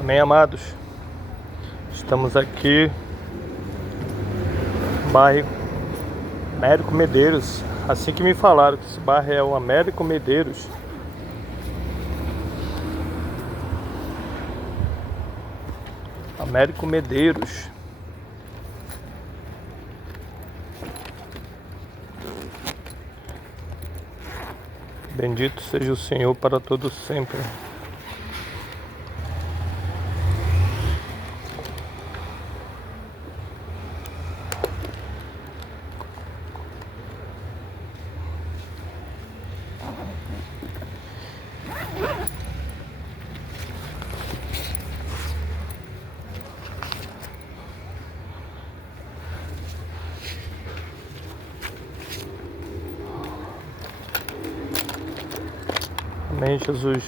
Amém, amados? Estamos aqui, bairro Américo Medeiros. Assim que me falaram que esse bairro é o Américo Medeiros. Américo Medeiros. Bendito seja o Senhor para todos sempre. Amém, Jesus.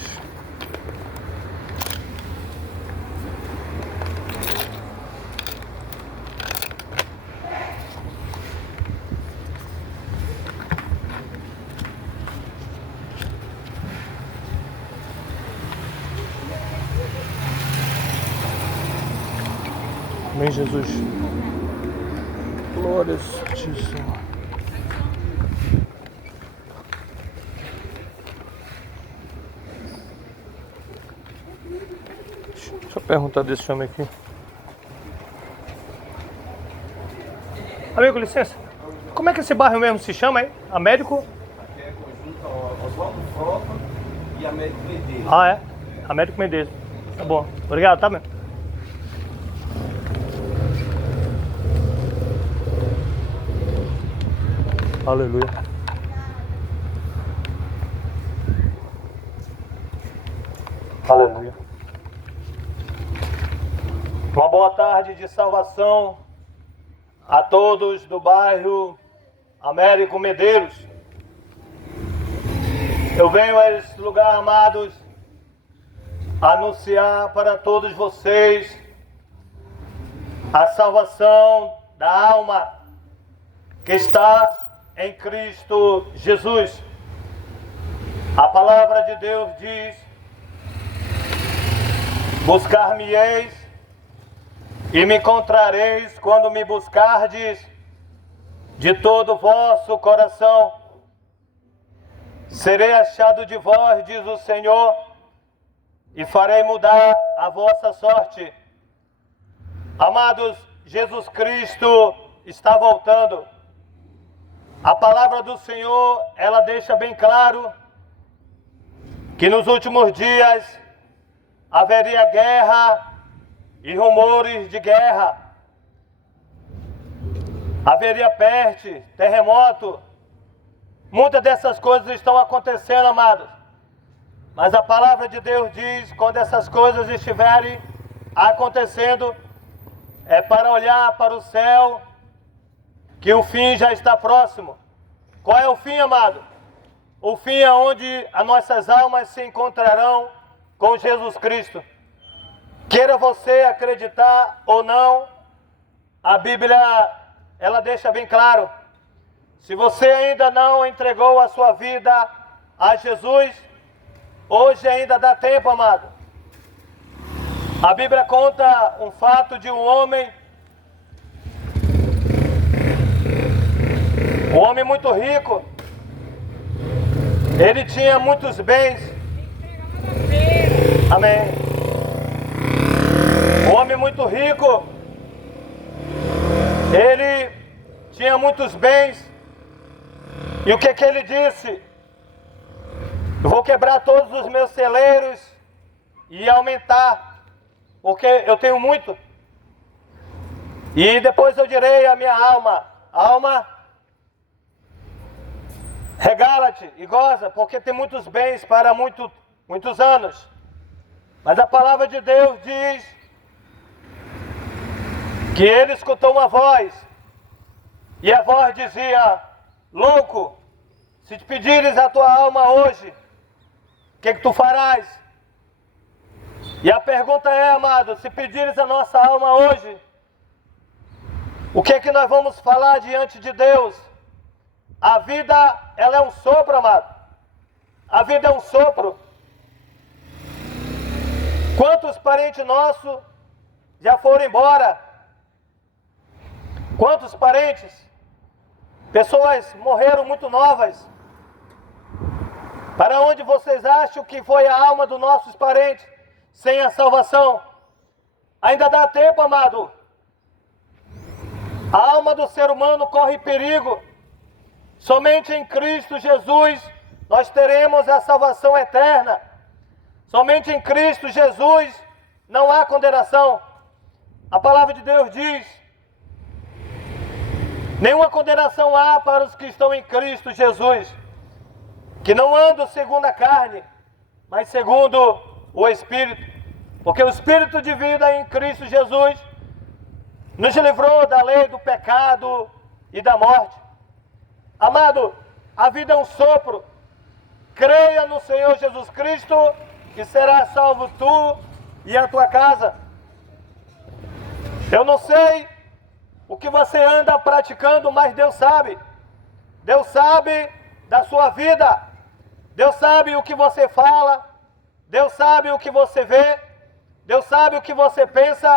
Amém, Jesus. Glórias a ti, Senhor. Deixa eu perguntar desse homem aqui. Amigo, licença. Como é que esse bairro mesmo se chama, hein? Américo? Aqui é conjunto Oswaldo Frota e Américo Medeiros. Ah, é? Américo Medeiros. Tá bom. Obrigado, tá, meu? Aleluia. Aleluia. Uma boa tarde de salvação a todos do bairro Américo Medeiros. Eu venho a esse lugar, amados, anunciar para todos vocês a salvação da alma que está em Cristo Jesus. A palavra de Deus diz: buscar-me-eis e me encontrareis quando me buscardes de todo o vosso coração. Serei achado de vós, diz o Senhor, e farei mudar a vossa sorte. Amados, Jesus Cristo está voltando. A palavra do Senhor, ela deixa bem claro que nos últimos dias haveria guerra e rumores de guerra. Haveria peste, terremoto. Muitas dessas coisas estão acontecendo, amados. Mas a palavra de Deus diz, quando essas coisas estiverem acontecendo, é para olhar para o céu, que o fim já está próximo. Qual é o fim, amado? O fim é onde as nossas almas se encontrarão com Jesus Cristo. Queira você acreditar ou não, a Bíblia, ela deixa bem claro. Se você ainda não entregou a sua vida a Jesus, hoje ainda dá tempo, amado. A Bíblia conta um fato de um homem muito rico. Ele tinha muitos bens. Amém. Um homem muito rico. Ele tinha muitos bens. E o que ele disse? Eu vou quebrar todos os meus celeiros e aumentar, porque eu tenho muito. E depois eu direi à minha alma: alma, regala-te e goza, porque tem muitos bens para muitos anos. Mas a palavra de Deus diz que ele escutou uma voz, e a voz dizia: louco, se te pedires a tua alma hoje, o que tu farás? E a pergunta é, amado, se pedires a nossa alma hoje, o que nós vamos falar diante de Deus? A vida, ela é um sopro, amado. A vida é um sopro. Quantos parentes nossos já foram embora? Quantos parentes? Pessoas morreram muito novas. Para onde vocês acham que foi a alma dos nossos parentes sem a salvação? Ainda dá tempo, amado. A alma do ser humano corre perigo. Somente em Cristo Jesus nós teremos a salvação eterna. Somente em Cristo Jesus não há condenação. A palavra de Deus diz: nenhuma condenação há para os que estão em Cristo Jesus, que não andam segundo a carne, mas segundo o Espírito. Porque o Espírito de vida em Cristo Jesus nos livrou da lei do pecado e da morte. Amado, a vida é um sopro. Creia no Senhor Jesus Cristo, que será salvo tu e a tua casa. Eu não sei o que você anda praticando, mas Deus sabe. Deus sabe da sua vida. Deus sabe o que você fala. Deus sabe o que você vê. Deus sabe o que você pensa.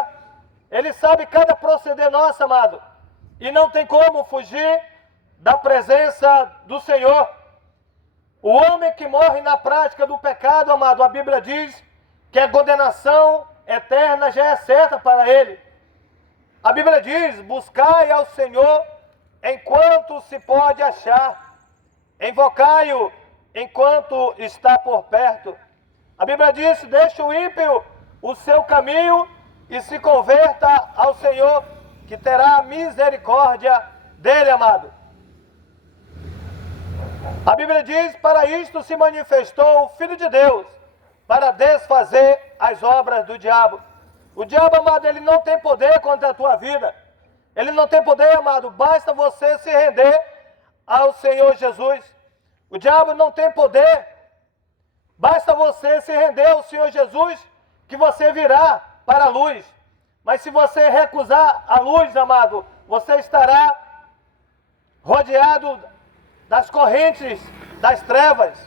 Ele sabe cada proceder nosso, amado. E não tem como fugir da presença do Senhor. O homem que morre na prática do pecado, amado, a Bíblia diz que a condenação eterna já é certa para ele. A Bíblia diz: buscai ao Senhor enquanto se pode achar, invocai-o enquanto está por perto. A Bíblia diz: deixa o ímpio o seu caminho e se converta ao Senhor, que terá misericórdia dele, amado. A Bíblia diz: para isto se manifestou o Filho de Deus, para desfazer as obras do diabo. O diabo, amado, ele não tem poder contra a tua vida. Ele não tem poder, amado, basta você se render ao Senhor Jesus. O diabo não tem poder, basta você se render ao Senhor Jesus, que você virá para a luz. Mas se você recusar a luz, amado, você estará rodeado das correntes das trevas.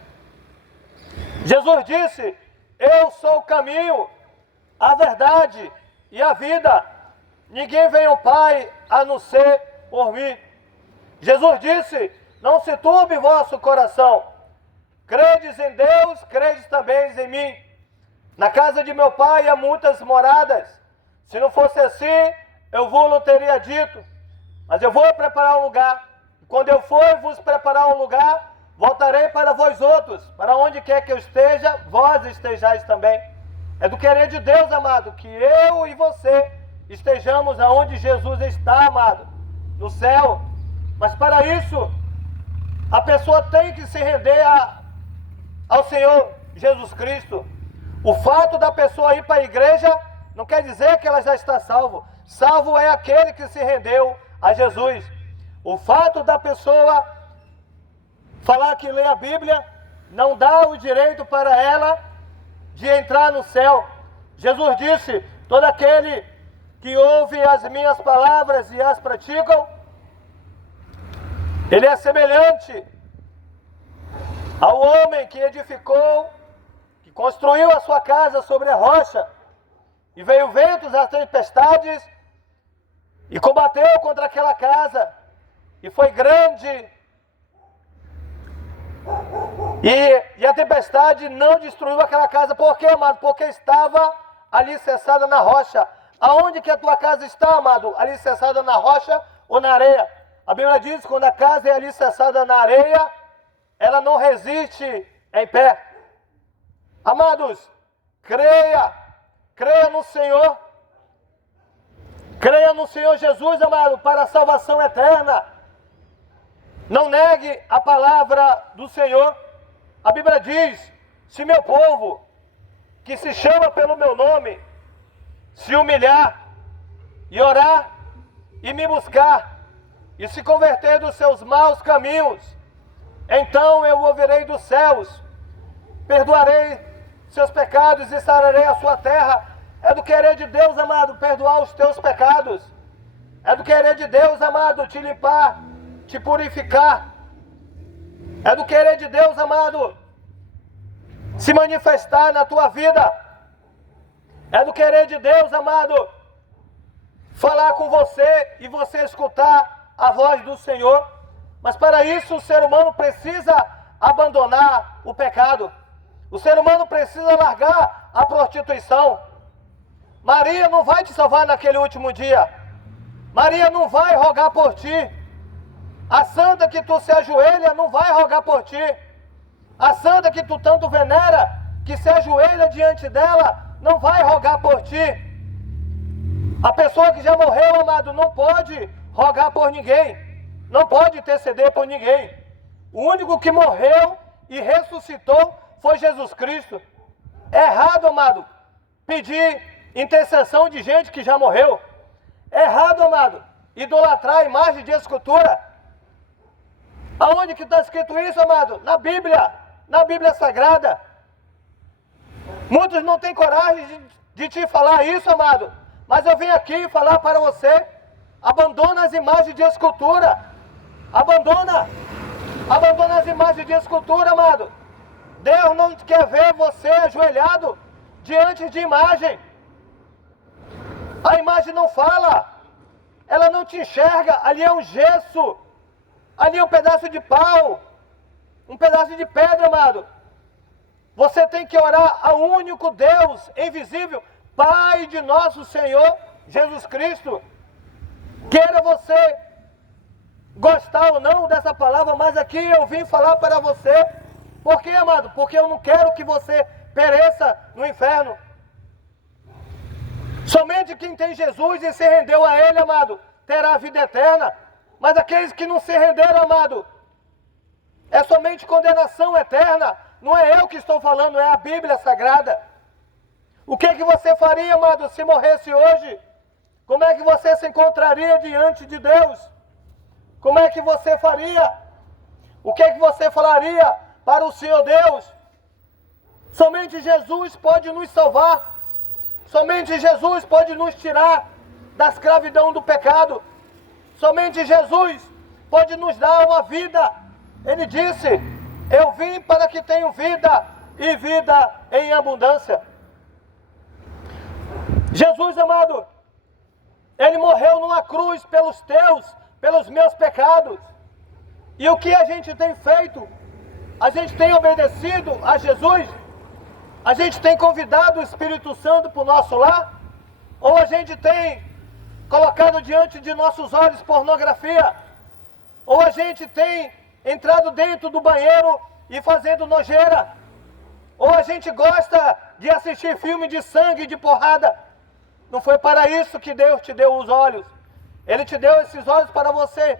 Jesus disse: eu sou o caminho, a verdade e a vida. Ninguém vem ao Pai a não ser por mim. Jesus disse: não se turbe vosso coração. Credes em Deus, credes também em mim. Na casa de meu Pai há muitas moradas. Se não fosse assim, eu vos teria dito. Mas eu vou preparar um lugar. Quando eu for vos preparar um lugar, voltarei para vós outros. Para onde quer que eu esteja, vós estejais também. É do querer de Deus, amado, que eu e você estejamos aonde Jesus está, amado, no céu. Mas para isso, a pessoa tem que se render ao Senhor Jesus Cristo. O fato da pessoa ir para a igreja não quer dizer que ela já está salvo. Salvo é aquele que se rendeu a Jesus. O fato da pessoa falar que lê a Bíblia não dá o direito para ela de entrar no céu. Jesus disse: todo aquele que ouve as minhas palavras e as praticam, ele é semelhante ao homem que edificou, que construiu a sua casa sobre a rocha, e veio ventos, as tempestades, e combateu contra aquela casa, e foi grande, e a tempestade não destruiu aquela casa. Por quê, amado? Porque estava alicerçada na rocha. Aonde que a tua casa está, amado? Alicerçada na rocha ou na areia? A Bíblia diz que quando a casa é alicerçada na areia, ela não resiste em pé. Amados, creia no Senhor. Creia no Senhor Jesus, amado, para a salvação eterna. Não negue a palavra do Senhor. A Bíblia diz: se meu povo, que se chama pelo meu nome, se humilhar e orar e me buscar e se converter dos seus maus caminhos, então eu ouvirei dos céus, perdoarei seus pecados e sararei a sua terra. É do querer de Deus, amado, perdoar os teus pecados. É do querer de Deus, amado, te limpar, te purificar. É do querer de Deus, amado, se manifestar na tua vida. É do querer de Deus, amado, falar com você e você escutar a voz do Senhor. Mas para isso o ser humano precisa abandonar o pecado. O ser humano precisa largar a prostituição. Maria não vai te salvar naquele último dia. Maria não vai rogar por ti. A santa que tu se ajoelha não vai rogar por ti. A santa que tu tanto venera, que se ajoelha diante dela, não vai rogar por ti. A pessoa que já morreu, amado, não pode rogar por ninguém. Não pode interceder por ninguém. O único que morreu e ressuscitou foi Jesus Cristo. É errado, amado, pedir intercessão de gente que já morreu. É errado, amado, idolatrar a imagem de escultura. Aonde que está escrito isso, amado? Na Bíblia Sagrada. Muitos não têm coragem de te falar isso, amado. Mas eu vim aqui falar para você. Abandona as imagens de escultura. Abandona as imagens de escultura, amado. Deus não quer ver você ajoelhado diante de imagem. A imagem não fala. Ela não te enxerga. Ali é um gesso. Ali é um pedaço de pau. Um pedaço de pedra, amado. Você tem que orar ao único Deus invisível, Pai de nosso Senhor Jesus Cristo. Queira você gostar ou não dessa palavra, mas aqui eu vim falar para você. Por quê, amado? Porque eu não quero que você pereça no inferno. Somente quem tem Jesus e se rendeu a Ele, amado, terá a vida eterna. Mas aqueles que não se renderam, amado, é somente condenação eterna. Não é eu que estou falando, é a Bíblia Sagrada. O que você faria, amado, se morresse hoje? Como é que você se encontraria diante de Deus? Como é que você faria? O que você falaria para o Senhor Deus? Somente Jesus pode nos salvar. Somente Jesus pode nos tirar da escravidão do pecado. Somente Jesus pode nos dar uma vida. Ele disse: eu vim para que tenham vida e vida em abundância. Jesus, amado, Ele morreu numa cruz pelos meus pecados. E o que a gente tem feito? A gente tem obedecido a Jesus? A gente tem convidado o Espírito Santo para o nosso lar? Ou a gente tem colocado diante de nossos olhos pornografia? Ou a gente tem entrado dentro do banheiro e fazendo nojeira? Ou a gente gosta de assistir filme de sangue e de porrada? Não foi para isso que Deus te deu os olhos. Ele te deu esses olhos para você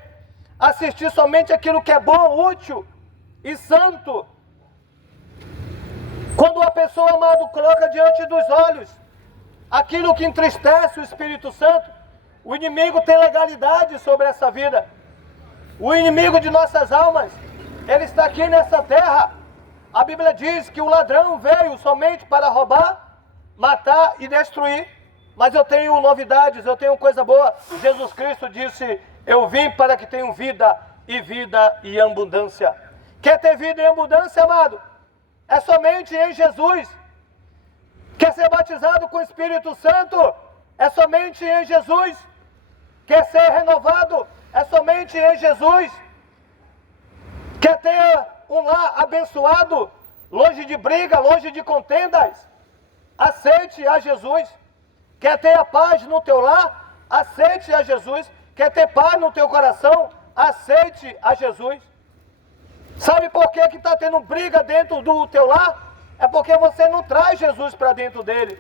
assistir somente aquilo que é bom, útil e santo. Quando a pessoa, amado, coloca diante dos olhos aquilo que entristece o Espírito Santo, o inimigo tem legalidade sobre essa vida. O inimigo de nossas almas, ele está aqui nessa terra. A Bíblia diz que o ladrão veio somente para roubar, matar e destruir. Mas eu tenho novidades, eu tenho coisa boa. Jesus Cristo disse: eu vim para que tenham vida e vida em abundância. Quer ter vida em abundância, amado? É somente em Jesus. Quer ser batizado com o Espírito Santo? É somente em Jesus. Quer ser renovado? É somente em Jesus. Quer ter um lar abençoado, longe de briga, longe de contendas? Aceite a Jesus. Quer ter a paz no teu lar? Aceite a Jesus. Quer ter paz no teu coração? Aceite a Jesus. Sabe por que está tendo briga dentro do teu lar? É porque você não traz Jesus para dentro dele.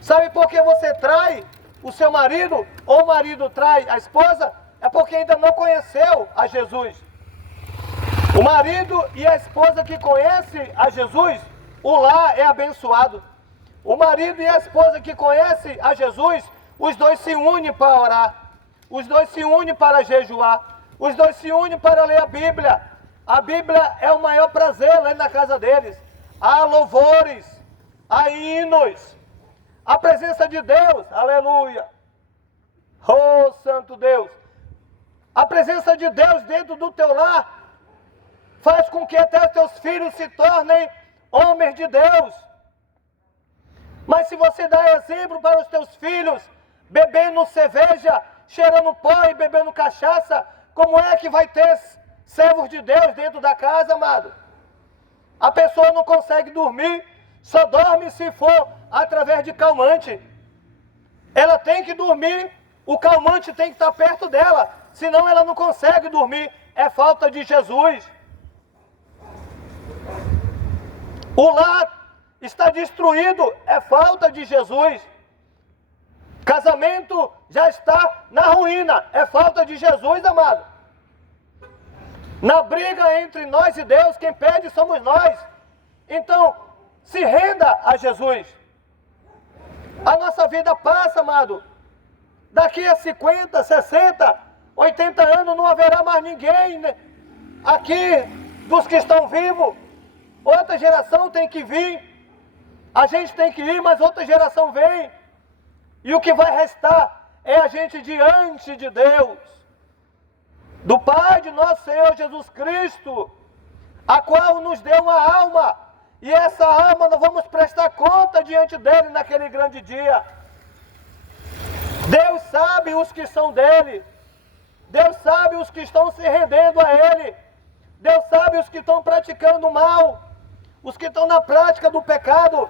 Sabe por que você trai o seu marido, ou o marido trai a esposa? É porque ainda não conheceu a Jesus. O marido e a esposa que conhecem a Jesus, o lar é abençoado. O marido e a esposa que conhecem a Jesus, os dois se unem para orar. Os dois se unem para jejuar. Os dois se unem para ler a Bíblia. A Bíblia é o maior prazer lá na casa deles. Há louvores, há hinos, a presença de Deus, aleluia. Oh, santo Deus. A presença de Deus dentro do teu lar faz com que até os teus filhos se tornem homens de Deus. Mas se você dá exemplo para os teus filhos, bebendo cerveja, cheirando pó e bebendo cachaça, como é que vai ter servos de Deus dentro da casa, amado? A pessoa não consegue dormir, só dorme se for através de calmante. Ela tem que dormir, o calmante tem que estar perto dela, senão ela não consegue dormir. É falta de Jesus. O lar está destruído, é falta de Jesus. Casamento já está na ruína, é falta de Jesus, amado. Na briga entre nós e Deus, quem perde somos nós. Então, se renda a Jesus. A nossa vida passa, amado. Daqui a 50, 60, 80 anos não haverá mais ninguém, né, aqui dos que estão vivos. Outra geração tem que vir. A gente tem que ir, mas outra geração vem. E o que vai restar é a gente diante de Deus, do Pai de nosso Senhor Jesus Cristo, a qual nos deu uma alma, e essa alma nós vamos prestar conta diante dele naquele grande dia. Deus sabe os que são dele, Deus sabe os que estão se rendendo a ele, Deus sabe os que estão praticando o mal, os que estão na prática do pecado.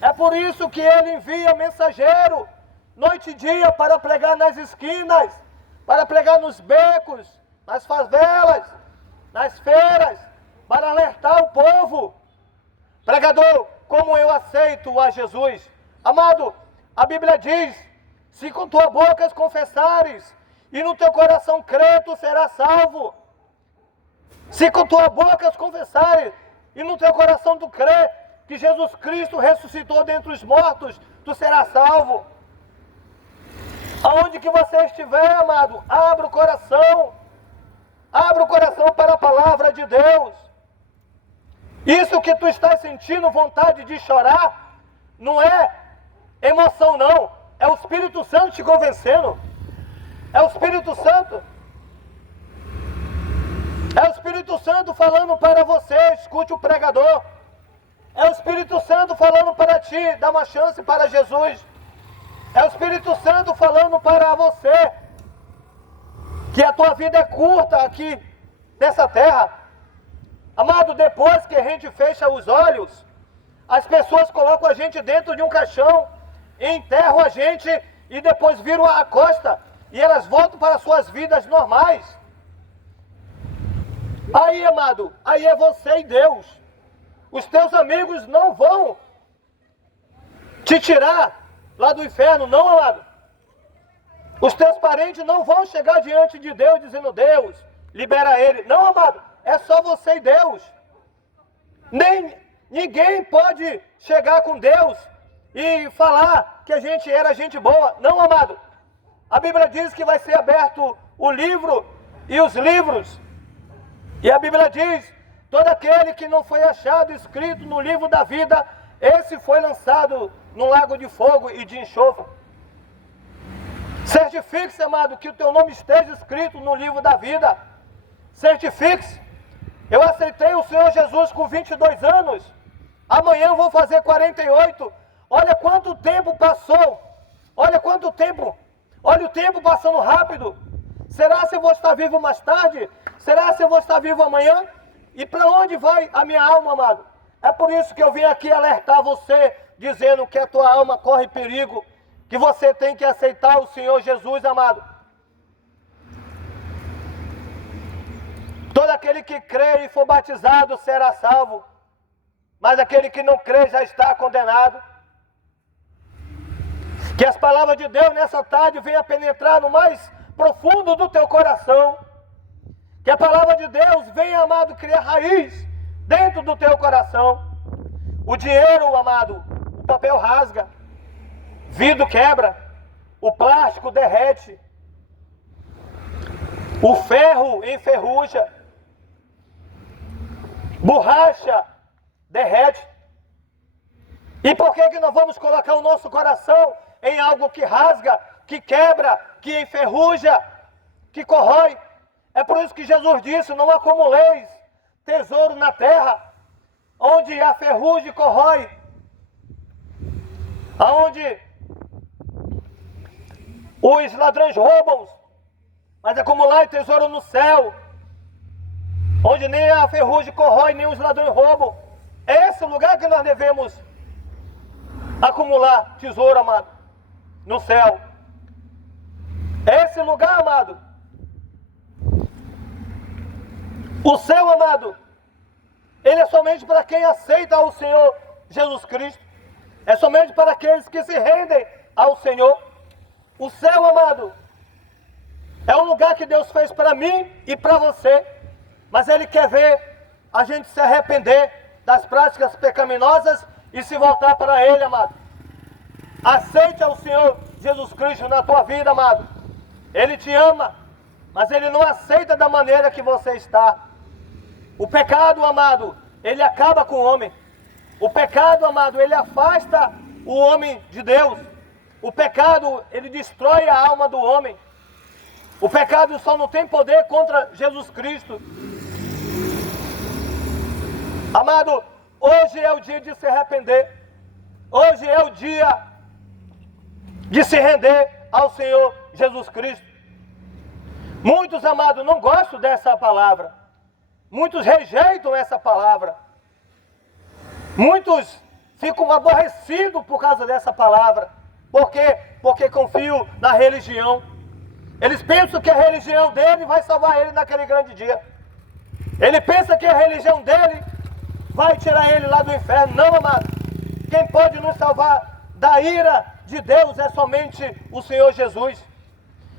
É por isso que ele envia mensageiro, noite e dia, para pregar nas esquinas, para pregar nos becos, nas favelas, nas feiras, para alertar o povo. Pregador, como eu aceito a Jesus? Amado, a Bíblia diz, se com tua boca confessares, e no teu coração crer, tu serás salvo. Se com tua boca confessares, e no teu coração tu crer, que Jesus Cristo ressuscitou dentre os mortos, tu serás salvo. Aonde que você estiver, amado, abra o coração para a palavra de Deus. Isso que tu estás sentindo vontade de chorar, não é emoção não, é o Espírito Santo te convencendo, é o Espírito Santo. É o Espírito Santo falando para você, escute o pregador. É o Espírito Santo falando para ti, dá uma chance para Jesus. É o Espírito Santo falando para você que a tua vida é curta aqui nessa terra. Amado, depois que a gente fecha os olhos, as pessoas colocam a gente dentro de um caixão, enterram a gente e depois viram a costa e elas voltam para suas vidas normais. Aí, amado, aí é você e Deus. Os teus amigos não vão te tirar lá do inferno, não, amado. Os teus parentes não vão chegar diante de Deus dizendo, Deus, libera ele. Não, amado, é só você e Deus. Ninguém pode chegar com Deus e falar que a gente era gente boa. Não, amado. A Bíblia diz que vai ser aberto o livro e os livros. E a Bíblia diz, todo aquele que não foi achado escrito no livro da vida, esse foi lançado no lago de fogo e de enxofre. Certifique-se, amado, que o teu nome esteja escrito no livro da vida. Certifique-se. Eu aceitei o Senhor Jesus com 22 anos. Amanhã eu vou fazer 48. Olha quanto tempo passou. Olha quanto tempo. Olha o tempo passando rápido. Será se eu vou estar vivo mais tarde? Será se eu vou estar vivo amanhã? E para onde vai a minha alma, amado? É por isso que eu vim aqui alertar você, dizendo que a tua alma corre perigo, que você tem que aceitar o Senhor Jesus, amado. Todo aquele que crê e for batizado será salvo, mas aquele que não crê já está condenado. Que as palavras de Deus nessa tarde venham penetrar no mais profundo do teu coração. Que a palavra de Deus venha, amado, criar raiz dentro do teu coração. O dinheiro, amado, o papel rasga, vidro quebra, o plástico derrete, o ferro enferruja, borracha derrete. E por que nós vamos colocar o nosso coração em algo que rasga, que quebra, que enferruja, que corrói? É por isso que Jesus disse, não acumuleis tesouro na terra, onde a ferrugem corrói, aonde os ladrões roubam, mas acumular tesouro no céu, onde nem a ferrugem corrói, nem os ladrões roubam. É esse o lugar que nós devemos acumular tesouro, amado, no céu. É esse lugar, amado. O céu, amado, ele é somente para quem aceita o Senhor Jesus Cristo. É somente para aqueles que se rendem ao Senhor. O céu, amado, é um lugar que Deus fez para mim e para você. Mas Ele quer ver a gente se arrepender das práticas pecaminosas e se voltar para Ele, amado. Aceite ao Senhor Jesus Cristo na tua vida, amado. Ele te ama, mas Ele não aceita da maneira que você está. O pecado, amado, ele acaba com o homem. O pecado, amado, ele afasta o homem de Deus. O pecado, ele destrói a alma do homem. O pecado só não tem poder contra Jesus Cristo. Amado, hoje é o dia de se arrepender. Hoje é o dia de se render ao Senhor Jesus Cristo. Muitos, amados, não gostam dessa palavra. Muitos rejeitam essa palavra. Muitos ficam aborrecidos por causa dessa palavra. Por quê? Porque confiam na religião. Eles pensam que a religião dele vai salvar ele naquele grande dia. Ele pensa que a religião dele vai tirar ele lá do inferno. Não, amado. Quem pode nos salvar da ira de Deus é somente o Senhor Jesus.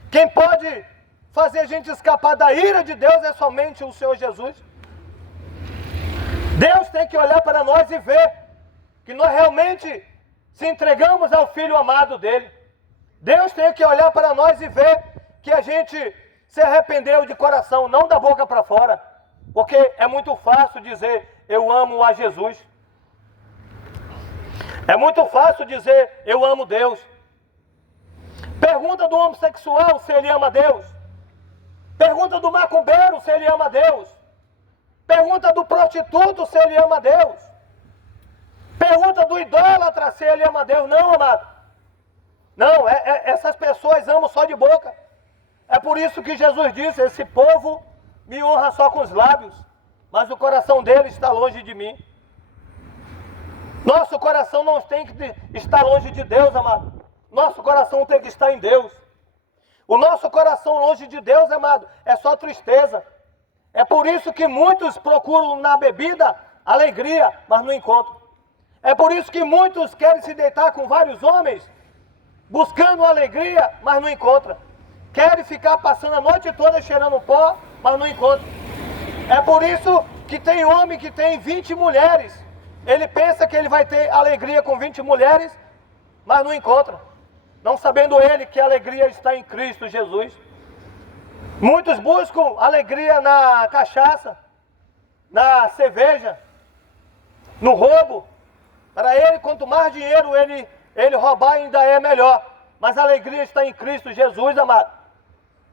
Quem pode fazer a gente escapar da ira de Deus é somente o Senhor Jesus. Deus tem que olhar para nós e ver que nós realmente se entregamos ao Filho amado dele. Deus tem que olhar para nós e ver que a gente se arrependeu de coração, não da boca para fora. Porque é muito fácil dizer, eu amo a Jesus. É muito fácil dizer, eu amo Deus. Pergunta do homossexual se ele ama Deus. Pergunta do macumbeiro se ele ama Deus. Pergunta do prostituto se ele ama Deus. Pergunta do idólatra se ele ama Deus. Não, amado. Não, essas pessoas amam só de boca. É por isso que Jesus disse, esse povo me honra só com os lábios, mas o coração dele está longe de mim. Nosso coração não tem que estar longe de Deus, amado. Nosso coração tem que estar em Deus. O nosso coração longe de Deus, amado, é só tristeza. É por isso que muitos procuram na bebida alegria, mas não encontram. É por isso que muitos querem se deitar com vários homens, buscando alegria, mas não encontram. Querem ficar passando a noite toda cheirando pó, mas não encontram. É por isso que tem homem que tem 20 mulheres. Ele pensa que ele vai ter alegria com 20 mulheres, mas não encontra. Não sabendo ele que a alegria está em Cristo Jesus. Muitos buscam alegria na cachaça, na cerveja, no roubo. Para ele, quanto mais dinheiro ele roubar, ainda é melhor. Mas a alegria está em Cristo Jesus, amado.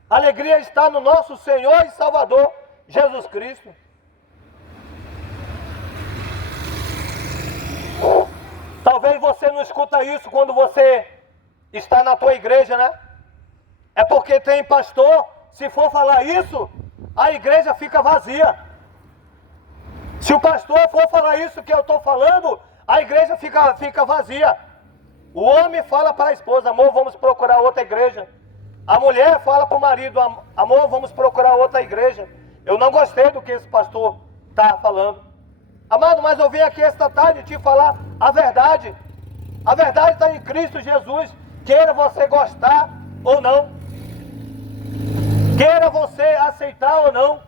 A alegria está no nosso Senhor e Salvador, Jesus Cristo. Talvez você não escuta isso quando você está na tua igreja, né? É porque tem pastor, se for falar isso, a igreja fica vazia. Se o pastor for falar isso que eu estou falando, a igreja fica vazia. O homem fala para a esposa, amor, vamos procurar outra igreja. A mulher fala para o marido, amor, vamos procurar outra igreja. Eu não gostei do que esse pastor está falando. Amado, mas eu vim aqui esta tarde te falar a verdade. A verdade está em Cristo Jesus. Queira você gostar ou não. Queira você aceitar ou não.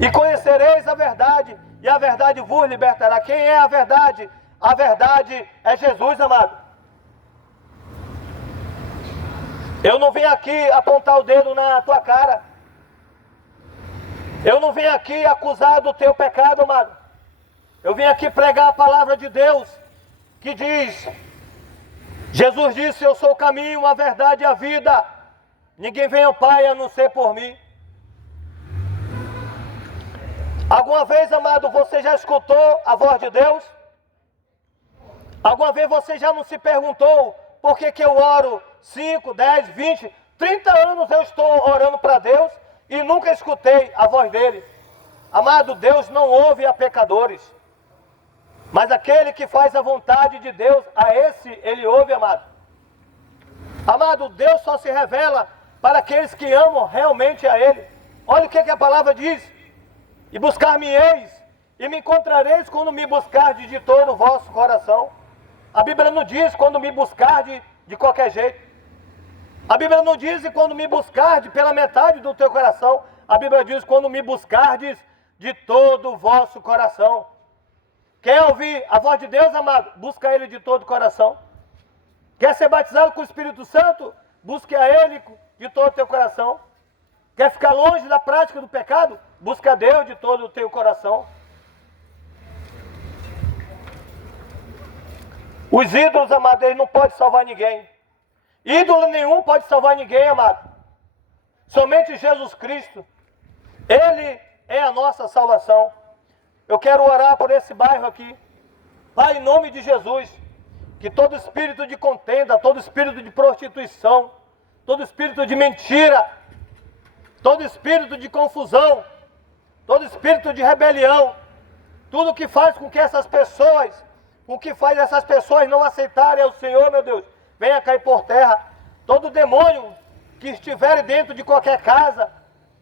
E conhecereis a verdade, e a verdade vos libertará. Quem é a verdade? A verdade é Jesus, amado. Eu não vim aqui apontar o dedo na tua cara. Eu não vim aqui acusar do teu pecado, amado. Eu vim aqui pregar a palavra de Deus, que diz, Jesus disse, eu sou o caminho, a verdade e a vida. Ninguém vem ao Pai a não ser por mim. Alguma vez, amado, você já escutou a voz de Deus? Alguma vez você já não se perguntou por que eu oro 5, 10, 20, 30 anos eu estou orando para Deus e nunca escutei a voz dele? Amado, Deus não ouve a pecadores, mas aquele que faz a vontade de Deus, a esse ele ouve, amado. Amado, Deus só se revela para aqueles que amam realmente a Ele. Olha o que a palavra diz: e buscar-me-eis, e me encontrareis quando me buscardes de todo o vosso coração. A Bíblia não diz quando me buscardes de qualquer jeito. A Bíblia não diz quando me buscardes pela metade do teu coração. A Bíblia diz quando me buscardes de todo o vosso coração. Quer ouvir a voz de Deus, amado? Busca Ele de todo o coração. Quer ser batizado com o Espírito Santo? Busque a Ele de todo o teu coração. Quer ficar longe da prática do pecado? Busca a Deus de todo o teu coração. Os ídolos, amado, eles não podem salvar ninguém. Ídolo nenhum pode salvar ninguém, amado. Somente Jesus Cristo. Ele é a nossa salvação. Eu quero orar por esse bairro aqui. Pai, em nome de Jesus, que todo espírito de contenda, todo espírito de prostituição, todo espírito de mentira, todo espírito de confusão, todo espírito de rebelião, tudo que faz com que essas pessoas, não aceitarem ao Senhor, meu Deus, venha cair por terra. Todo demônio que estiver dentro de qualquer casa,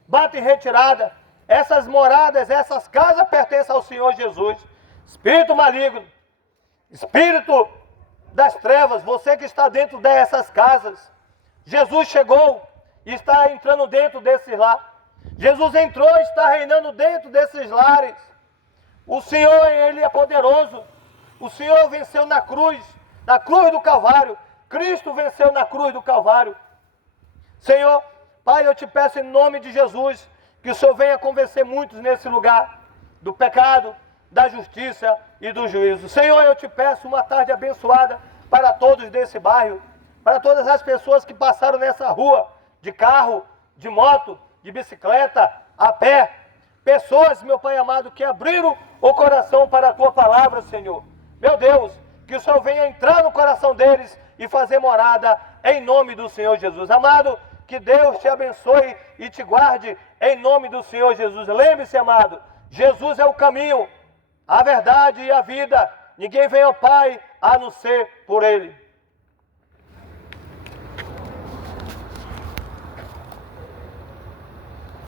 bata em retirada. Essas moradas, essas casas pertencem ao Senhor Jesus. Espírito maligno, espírito das trevas, você que está dentro dessas casas, Jesus chegou e está entrando dentro desses lares. Jesus entrou e está reinando dentro desses lares. O Senhor, Ele é poderoso. O Senhor venceu na cruz do Calvário. Cristo venceu na cruz do Calvário. Senhor, Pai, eu te peço em nome de Jesus, que o Senhor venha convencer muitos nesse lugar do pecado, da justiça e do juízo. Senhor, eu te peço uma tarde abençoada para todos desse bairro, para todas as pessoas que passaram nessa rua, de carro, de moto, de bicicleta, a pé. Pessoas, meu Pai amado, que abriram o coração para a Tua palavra, Senhor. Meu Deus, que o Senhor venha entrar no coração deles e fazer morada em nome do Senhor Jesus. Amado, que Deus te abençoe e te guarde em nome do Senhor Jesus. Lembre-se, amado, Jesus é o caminho, a verdade e a vida. Ninguém vem ao Pai a não ser por Ele.